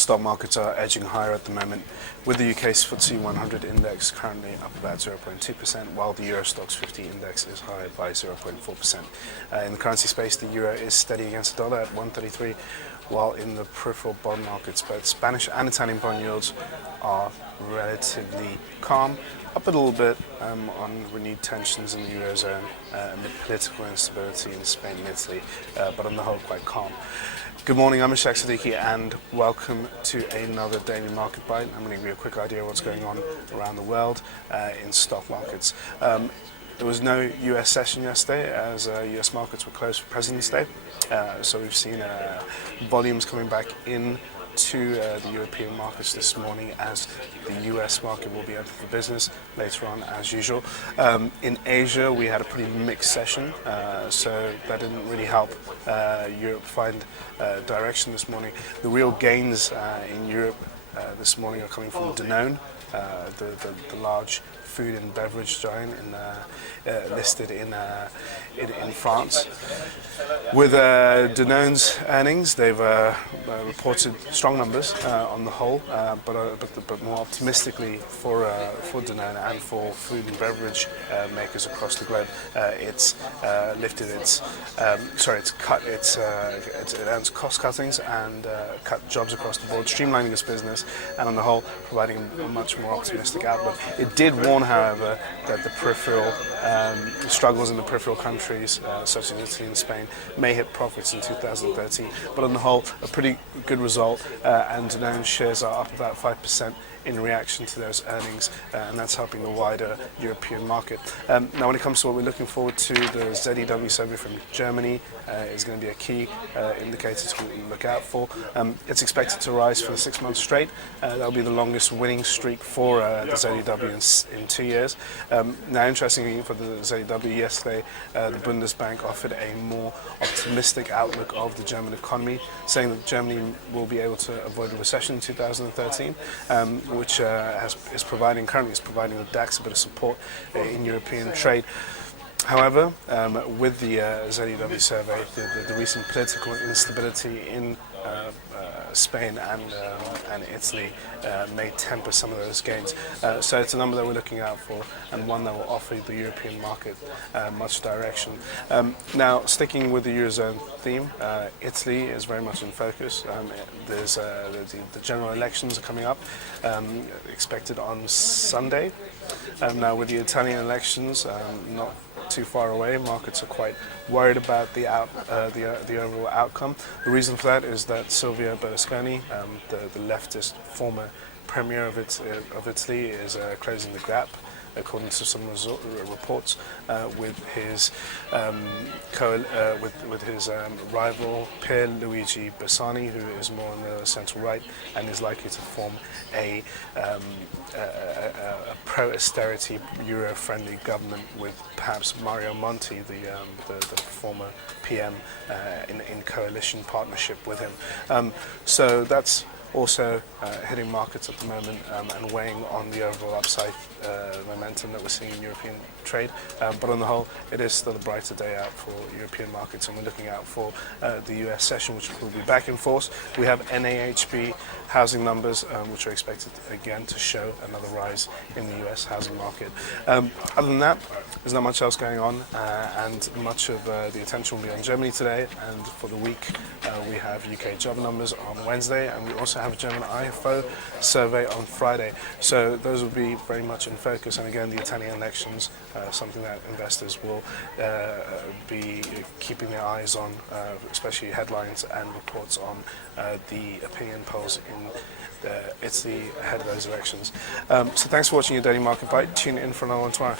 stock markets are edging higher at the moment, with the UK's FTSE 100 index currently up about 0.2%, while the Euro Stoxx 50 index is higher by 0.4%. In the currency space, the euro is steady against the dollar at 133, while in the peripheral bond markets, both Spanish and Italian bond yields are relatively calm, up a little bit on renewed tensions in the Eurozone and the political instability in Spain and Italy, but on the whole quite calm. Good morning, I'm Ishaq Siddiqi and welcome to another daily market bite. I'm going to give you a quick idea of what's going on around the world in stock markets. There was no US session yesterday as US markets were closed for President's Day, so we've seen volumes coming back in to the European markets this morning as the US market will be open for business later on as usual. In Asia we had a pretty mixed session, so that didn't really help Europe find direction this morning. The real gains in Europe this morning are coming from Danone, the large food and beverage giant listed in France. With Danone's earnings, they've reported strong numbers on the whole, but more optimistically for Danone and for food and beverage makers across the globe. It's announced cost cuttings and cut jobs across the board, streamlining its business, and on the whole providing a much more optimistic outlook. It did warn, however, that the peripheral struggles in the peripheral countries, such as Italy and Spain, may hit profits in 2013. But on the whole, a pretty good result, and Danone shares are up about 5% in reaction to those earnings, and that's helping the wider European market. Now, when it comes to what we're looking forward to, the ZEW survey from Germany is going to be a key indicator to look out for. It's expected to rise for the 6 months straight. That'll be the longest winning streak for the ZEW in 2 years. Now, interestingly for the ZEW, yesterday the Bundesbank offered a more optimistic outlook of the German economy, saying that Germany will be able to avoid a recession in 2013, which currently is providing the DAX a bit of support in European trade. However, with the ZEW survey, the recent political instability in Spain and Italy may temper some of those gains. So it's a number that we're looking out for, and one that will offer the European market much direction. Now, sticking with the Eurozone theme, Italy is very much in focus. There's the general elections are coming up, expected on Sunday. Now, with the Italian elections not too far away, markets are quite worried about the overall outcome. The reason for that is that Silvio Berlusconi, the leftist former premier of Italy, is closing the gap, according to some reports, with his rival Pierluigi Bersani, who is more on the central right and is likely to form a pro-austerity, Euro-friendly government with perhaps Mario Monti, the former PM, in coalition partnership with him. So that's also hitting markets at the moment and weighing on the overall upside momentum that we're seeing in European trade. But on the whole, it is still a brighter day out for European markets, and we're looking out for the US session, which will be back in force. We have NAHB housing numbers, which are expected again to show another rise in the US housing market. Other than that, there's not much else going on, and much of the attention will be on Germany today, and for the week we have UK job numbers on Wednesday, and we also have a German IFO survey on Friday. So those will be very much in focus, and again the Italian elections, something that investors will be keeping their eyes on, especially headlines and reports on the opinion polls in Italy ahead of those elections. So thanks for watching your Daily Market Bite. Tune in for another one tomorrow.